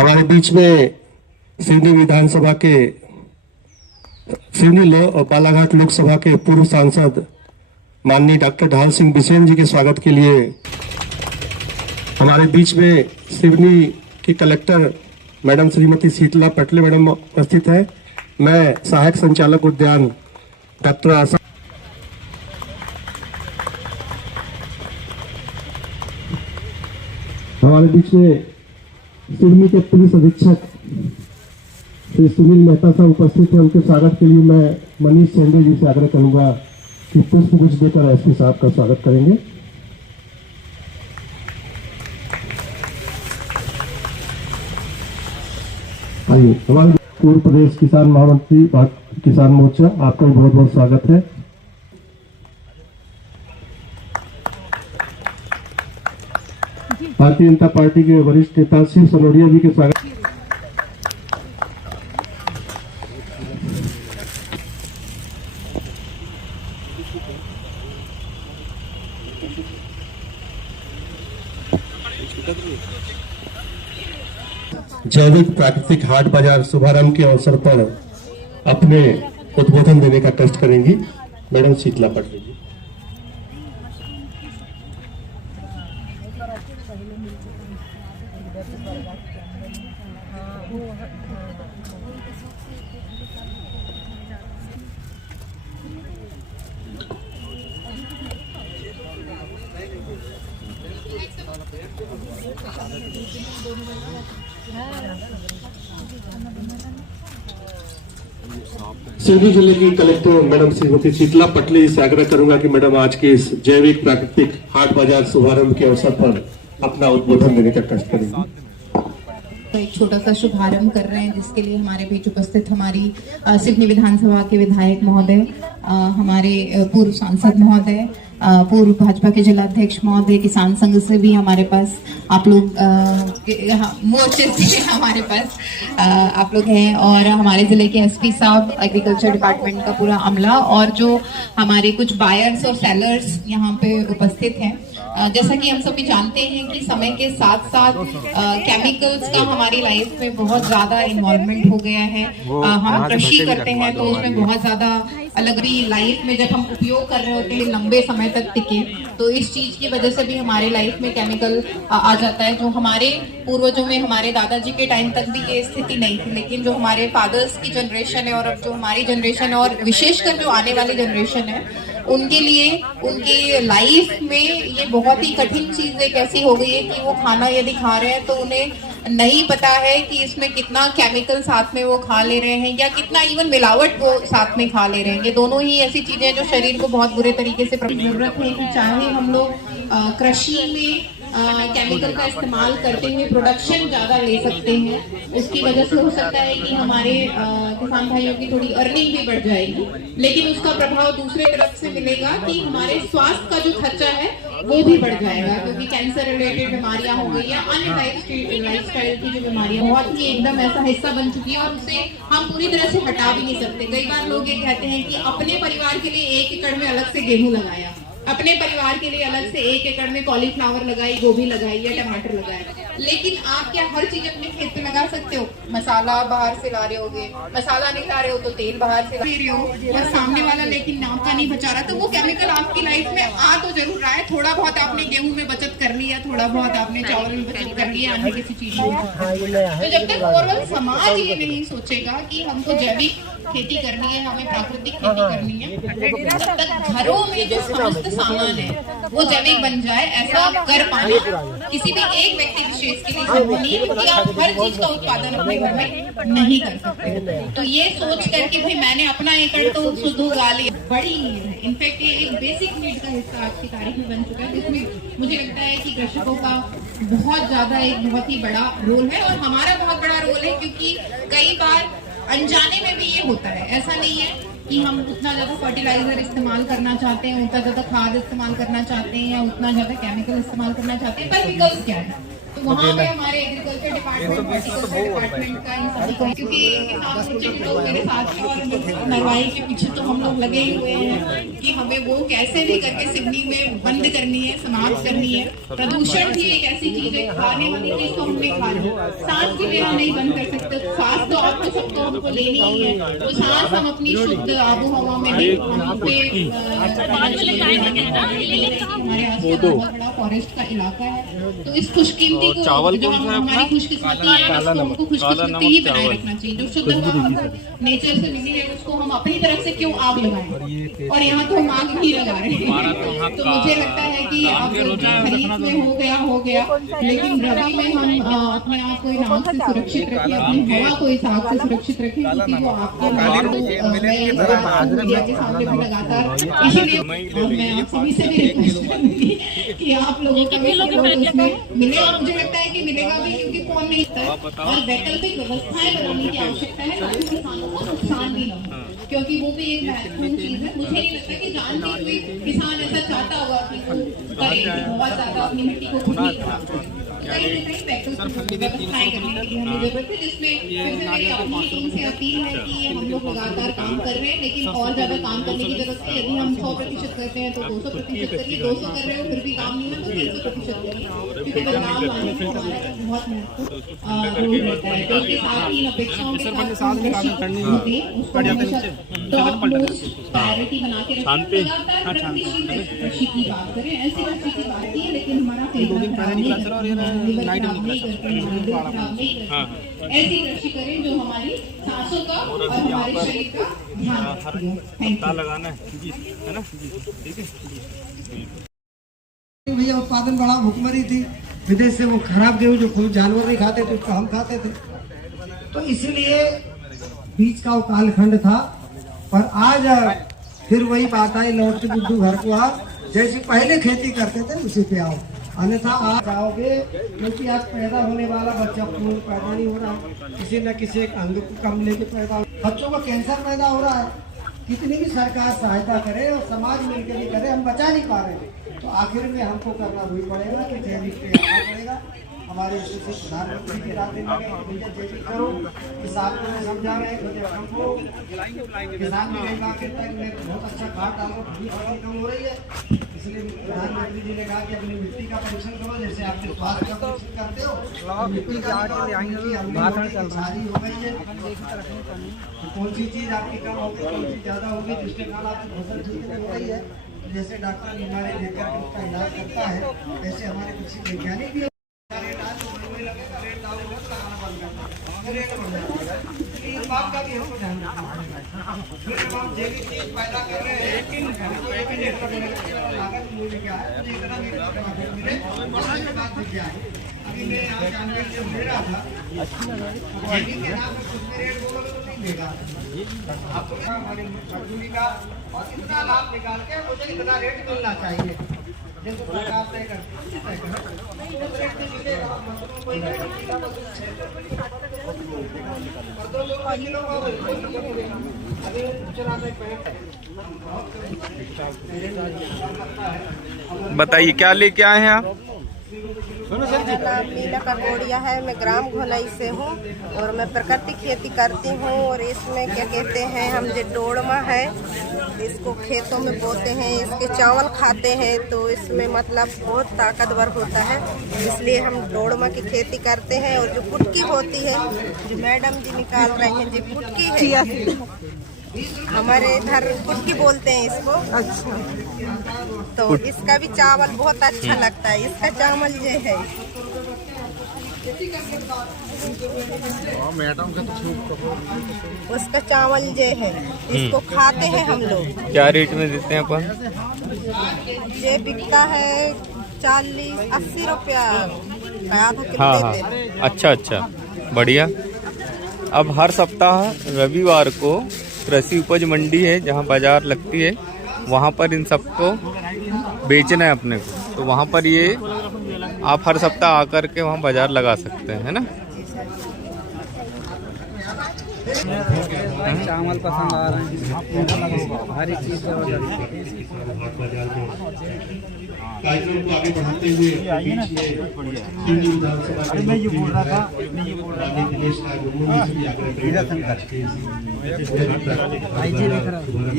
हमारे बीच में सिवनी विधानसभा के सिवनी और बालाघाट लोकसभा के पूर्व सांसद माननीय डॉक्टर ढाल सिंह बिसेन जी के स्वागत के लिए हमारे बीच में सिवनी की कलेक्टर मैडम श्रीमती शीतला पटले मैडम उपस्थित है। मैं सहायक संचालक उद्यान डॉक्टर आशा हमारे बीच में सिवनी के पुलिस अधीक्षक श्री सुनील मेहता साहब उपस्थित हैं। उनके स्वागत के लिए मैं मनीष सेंडे जी से आग्रह करूंगा कि पुष्प गुच्छ देकर एसपी साहब का स्वागत करेंगे। आइए, हमारे पूर्व प्रदेश किसान महामंत्री किसान मोर्चा, आपका भी बहुत बहुत स्वागत है। भारतीय जनता पार्टी के वरिष्ठ नेता शिव सनोडिया जी के स्वागत। जैविक प्राकृतिक हाट बाजार शुभारंभ के अवसर पर अपने उद्बोधन देने का कष्ट करेंगी मैडम शीतला पटले जी। सिवनी जिले की कलेक्टर मैडम श्रीमती शीतला पटले से आग्रह करूंगा कि मैडम आज के इस जैविक प्राकृतिक हाट बाजार शुभारंभ के अवसर पर अपना उद्बोधन देने का कष्ट करेंगे। एक छोटा सा शुभारंभ कर रहे हैं जिसके लिए हमारे बीच उपस्थित हमारी सिवनी विधानसभा के विधायक महोदय, हमारे पूर्व सांसद महोदय, पूर्व भाजपा के जिलाध्यक्ष महोदय, किसान संघ से भी हमारे पास आप लोग मोर्चे से हमारे पास आप लोग हैं, और हमारे जिले के एसपी साहब, एग्रीकल्चर डिपार्टमेंट का पूरा अमला, और जो हमारे कुछ बायर्स और सेलर्स यहाँ पे उपस्थित हैं। जैसा कि हम सभी जानते हैं कि समय के साथ साथ केमिकल्स का हमारी लाइफ में बहुत ज्यादा इन्वॉल्वमेंट हो गया है। हम कृषि करते हैं तो उसमें बहुत ज्यादा अलग भी लाइफ में जब हम उपयोग कर रहे होते हैं लंबे समय तक टिके, तो इस चीज की वजह से भी हमारे लाइफ में केमिकल आ जाता है। जो हमारे पूर्वजों में, हमारे दादाजी के टाइम तक भी ये स्थिति नहीं थी, लेकिन जो हमारे फादर्स की जनरेशन है और अब जो हमारी जनरेशन है और विशेषकर जो आने वाली जनरेशन है, उनके लिए उनकी लाइफ में ये बहुत ही कठिन चीज एक ऐसी हो गई है कि वो खाना यदि खा रहे हैं तो उन्हें नहीं पता है कि इसमें कितना केमिकल साथ में वो खा ले रहे हैं या कितना इवन मिलावट वो साथ में खा ले रहे हैं। ये दोनों ही ऐसी चीजें हैं जो शरीर को बहुत बुरे तरीके से जरूरत है कि चाहे हम लोग कृषि में केमिकल का इस्तेमाल करते हुए प्रोडक्शन ज्यादा ले सकते हैं, उसकी वजह से हो सकता है कि हमारे किसान भाइयों की थोड़ी अर्निंग भी बढ़ जाएगी, लेकिन उसका प्रभाव दूसरे तरफ से मिलेगा कि हमारे स्वास्थ्य का जो खर्चा है वो भी बढ़ जाएगा, क्योंकि कैंसर रिलेटेड बीमारियां हो गई या अन्य लाइफस्टाइल की जो बीमारियां बहुत ही एकदम ऐसा हिस्सा बन चुकी है और उसे हम पूरी तरह से हटा भी नहीं सकते। कई बार लोग ये कहते हैं कि अपने परिवार के लिए 1 एकड़ में अलग से गेहूं लगाया, अपने परिवार के लिए अलग से 1 एकड़ में कॉलीफ्लावर लगाई, गोभी लगाई या टमाटर लगाए, लेकिन आप क्या हर चीज अपने खेत में लगा सकते हो? मसाला बाहर से ला रहे होगे, मसाला नहीं ला रहे हो तो तेल बाहर से ला रहे हो, और सामने वाला लेकिन नाका नहीं बचा रहा, तो वो केमिकल आपकी लाइफ में आ तो जरूर रहा है। थोड़ा बहुत आपने गेहूं में बचत कर लिया, थोड़ा बहुत आपने चावल में बचत कर लिया, अन्य किसी चीज में, तो जब तक ओवरऑल समाज ये नहीं सोचेगा कि हमको जैविक खेती करनी है, हमें प्राकृतिक खेती करनी है, तब तक घरों में जो समस्त सामान है वो जैविक बन जाए, ऐसा कर पाना किसी भी एक व्यक्ति विशेष के लिए संभव नहीं, क्योंकि आप हर चीज का उत्पादन अपने घर में नहीं कर सकते। तो ये सोच करके भाई मैंने अपना एकड़ तो शुद्ध उगा लिया, बड़ी इनफैक्ट ये एक बेसिक नीड का हिस्सा आज की तारीख में बन चुका है, जिसमें मुझे लगता है कि कृषकों का बहुत ज्यादा एक बहुत ही बड़ा रोल है और हमारा बहुत बड़ा रोल है, क्योंकि कई बार अनजाने में भी ये होता है। ऐसा नहीं है कि हम उतना ज्यादा फर्टिलाइजर इस्तेमाल करना चाहते हैं, उतना ज्यादा खाद इस्तेमाल करना चाहते हैं या उतना ज्यादा केमिकल इस्तेमाल करना चाहते हैं, पर विकल्प क्या है? तो वहाँ पे हमारे एग्रीकल्चर डिपार्टमेंट, हॉर्टिकल्चर डिपार्टमेंट का इन सभी का, क्योंकि किसान मोर्चे के लोग मेरे साथ हैं और नरवाई के पीछे तो हम लोग लगे ही हुए हैं कि हमें वो कैसे भी करके सिवनी में बंद करनी है, समाप्त करनी है। प्रदूषण भी एक ऐसी चीज है, खाने वाली चीज तो हमने खा ली, सांस भी लेना नहीं बंद कर सकते। सांस तो आपको सबको हमको लेनी ही है, तो सांस हम अपनी शुद्ध आबो हवा में भी हम पे हमारे आसपास बहुत बड़ा फॉरेस्ट का इलाका है, तो इस खुशकिस्मती को जो हम हमारी खुशकिस्मती है उसको हमको खुशकिस्मती ही बनाए रखना चाहिए। जो शुद्ध हवा हमको नेचर से मिली है उसको हम अपनी तरफ से क्यों आग लगाएं, और यहाँ तो हम आग नहीं लगा रहे हैं। तो मुझे लगता है कि अब खरीफ में हो गया, लेकिन रबी में हम अपने आप को इन आग से सुरक्षित रखें, अपनी हवा को इस आग से सुरक्षित रखें, क्योंकि वो आपके मीडिया के सामने भी लगातार, इसीलिए मैं आप सभी से भी रिक्वेस्ट करूंगी कि आप लोगों का भी उसमें मिलेगा। मुझे लगता है कि मिलेगा भी, क्योंकि फोन नहीं होता है और वैकल्पिक व्यवस्थाएं बनाने की आवश्यकता है ताकि किसानों को नुकसान भी न हो, क्योंकि वो भी एक महत्वपूर्ण चीज है। मुझे नहीं लगता कि जानते हुए किसान ऐसा चाहता होगा कि वो करे बहुत ज्यादा अपनी मिट्टी को खुद ही खराब करे। कहीं न कहीं व्यवस्थाएं करने की हमें जरूरत है, जिसमें फिर से मेरी अपनी टीम से अपील है कि हम लोग लगातार काम कर रहे हैं, लेकिन और ज्यादा काम करने की जरूरत है। यदि हम 100% करते हैं तो 200% करिए, 200 कर रहे हो फिर भी काम नहीं है तो 300% करिए, क्योंकि बदलाव लाने में हमारा बहुत महत्वपूर्ण रोल रहता है। तो उसके साथ ही अपेक्षाओं के साथ टॉप मोस्ट प्रायोरिटी बना के रखें, लगातार कृषि की बात करें, ऐसी कृषि की बात की है, लेकिन हमारा ऐसी कृषि करें जो हमारी सांसों का और हमारे शरीर का ध्यान रखे। लगाना है ना, ठीक है भैया। उत्पादन बड़ा भुखमरी थी, विदेश से वो खराब गेहूं जो खुद जानवर नहीं खाते थे उसको हम खाते थे, तो इसलिए बीच का वो कालखंड था। पर आज फिर वही बात आई, लौट के बुद्धू घर को आ, जैसे पहले खेती करते थे उसी पे आओ, अन्यथा आप आओगे, क्योंकि आज पैदा होने वाला बच्चा पूर्ण पैदा नहीं हो रहा है, किसी न किसी एक अंग को कम लेके पैदा हो, बच्चों का कैंसर पैदा हो रहा है। कितनी भी सरकार सहायता करे और समाज मिलकर भी करे, हम बचा नहीं पा रहे, तो आखिर में हमको करना वही पड़ेगा कि जैविक पे आना पड़ेगा। हमारे प्रधानमंत्री के रास्ते में जैविक करो, किसान को समझा रहे हैं, हमको किसान भी नहीं बात करता कि मैं बहुत अच्छा खाद डालो, फसल कम हो रही है, इसलिए प्रधानमंत्री जी ने कहा कि अपनी मिट्टी का परीक्षण करो, जैसे आपके स्वास्थ्य का परीक्षण करते हो, मिट्टी का सारी हो गई है, कौन सी चीज आपकी कम होगी, कौन सी ज्यादा होगी, जिसके कारण आपकी फसल ठीक हो रही है। जैसे डॉक्टर बीमारी देखकर उसका इलाज करता है, वैसे हमारे कृषि वैज्ञानिक भी बात का भी हमको ध्यान रखना है। फिर जब हम जैविक चीज पैदा कर रहे हैं, लागत मूल्य क्या है, मुझे इतना भी बात क्या है। अभी मैं यहाँ जानकारी जब ले रहा था, जैविक के नाम पर कुछ भी रेट बोलोगे तो नहीं देगा आपको, हमारी मजदूरी का और इतना लाभ निकाल के मुझे इतना रेट मिलना चाहिए, जिनको सरकार तय करती है उस रेट में मिलेगा। मजदूर कोई बताइए क्या लेके आए हैं आप? मेरा नाम मीना करगोड़िया है, मैं ग्राम घोलाई से हूँ और मैं प्राकृतिक खेती करती हूँ। और इसमें क्या कहते हैं, हम जो डोड़मा है इसको खेतों में बोते हैं, इसके चावल खाते हैं, तो इसमें मतलब बहुत ताकतवर होता है, इसलिए हम डोड़मा की खेती करते हैं। और जो पुटकी होती है जो मैडम जी निकाल रहे हैं, जो पुटकी है हमारे इधर पुटकी बोलते हैं इसको। अच्छा, तो इसका भी चावल बहुत अच्छा लगता है, इसका चावल जो है उसका चावल जो है इसको खाते हैं हम लोग। क्या रेट में देते हैं अपन? ये बिकता है 40-80 रुपया आधा किलो हाँ देते हैं। अच्छा अच्छा, बढ़िया। अब हर सप्ताह रविवार को कृषि उपज मंडी है जहाँ बाजार लगती है, वहाँ पर इन सबको बेचना है अपने को, तो वहाँ पर ये आप हर सप्ताह आकर के वहाँ बाजार लगा सकते हैं, है ना। चावल पसंद आ रहे हैं, हर एक चीज कार्यक्रम को आगे बढ़ाते हुए बीच में सिंधी विधानसभा के मैं ये बोल रहा था दिनेश नागुमो से भी आग्रह करेंगे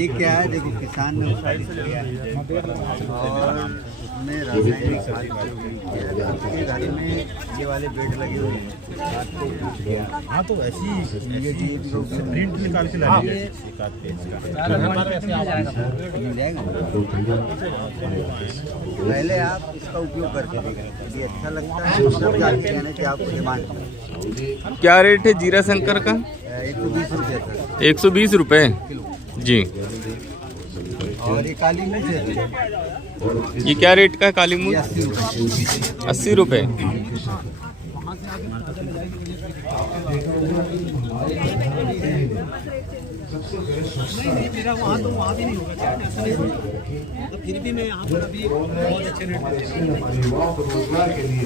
ये क्या है, देखो किसान ने उत्पादित किया है और उसमें रासायनिक खाद के घर में ये वाले बेड लगे हुए हैं। हाँ तो ऐसी ये प्रिंट निकाल के लाएंगे मिल जाएगा। पहले आप इसका उपयोग करके देखें, ये अच्छा लगता है। सब जानते हैं कि आपको डिमांड क्या रेट है जीरा शंकर का? 120 रुपये तक 120 रुपये जी। और ये काली मिर्च है, ये क्या रेट का है काली मूंग? 80 रुपये। फिर भी मैं यहाँ पर अभी बहुत अच्छे रेट हमारे युवाओं को रोजगार के लिए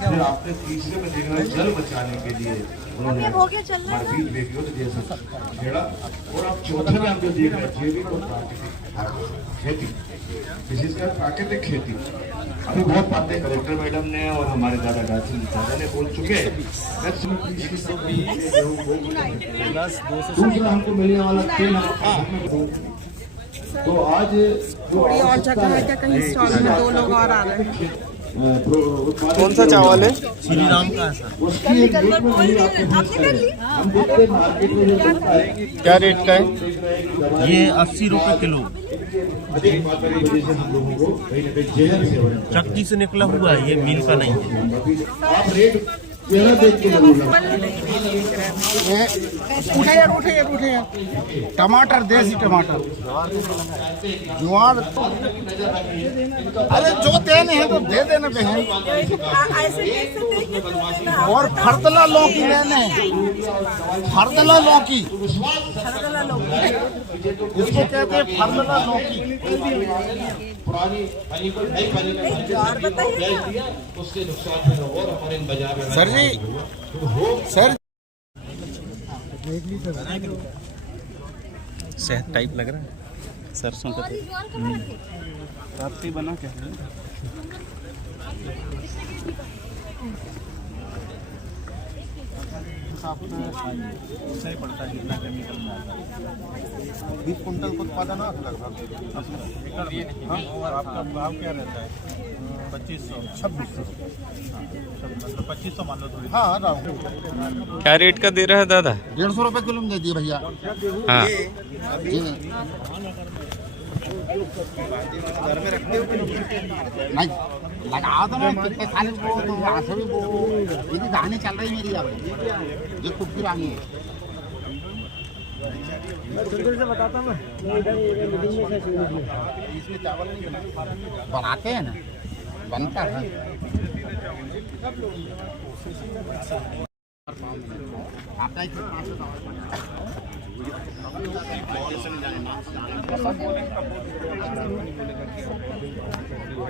फिर आपने तीसरे में देखना जल बचाने के लिए उन्होंने मारपीट बेटियों जैसा छेड़ा। और अब चौथे में हम जो देख रहे हैं जैविक और प्राकृतिक खेती, विशेषकर प्राकृतिक खेती अभी बहुत बातें कलेक्टर मैडम ने और हमारे दादा ने बोल चुके हैं। दूसरा हमको मिलने वाला तेल तो आज थोड़ी और जगह है क्या कहीं स्टॉल में 2 लोग और आ रहे हैं। कौन सा चावल है? श्री राम का है सर। उसकी एक रेट में नहीं आपको खर्च करें। हम देखते हैं मार्केट में जो मिलता है क्या रेट का है? ये 80 रुपये किलो अधिक मात्रा की वजह से हम लोगों को कहीं न कहीं जहर से हो रहा है। चक्की से निकला हुआ है, ये मिल का नहीं है। आप रेट मेरा देख के टमाटर, देसी टमाटर, ज्वार, अरे जो देने हैं तो दे देना बहन। और फरदला लौकी लेने, फरदला लौकी, इसको कहते हैं फरदला लौकी। पुरानी पानी को नई पानी में उसके नुकसान में और हमारे बाजार में सर जी, सर शहद टाइप लग रहा है, सरसों का तेल बना क्या सही पड़ता है, जितना केमिकल में आता है। 20 कुंटल को उत्पादन लगभग आपका भाव क्या रहता है? 2500 2600 मतलब 2500 मान लो थोड़ी। हाँ, क्या रेट का दे रहा है दादा? 150 रुपये किलो में दे दिए भैया। हाँ घर में रखते हो नहीं लगा दो ना, कितने साल वो तो यहाँ से भी वो यदि दाने चल रही मेरी अब ये खूब की रानी है। बनाते हैं ना, बनता है।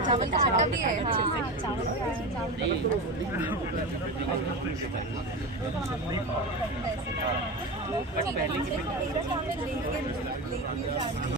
चावल का आटा भी है। हाँ।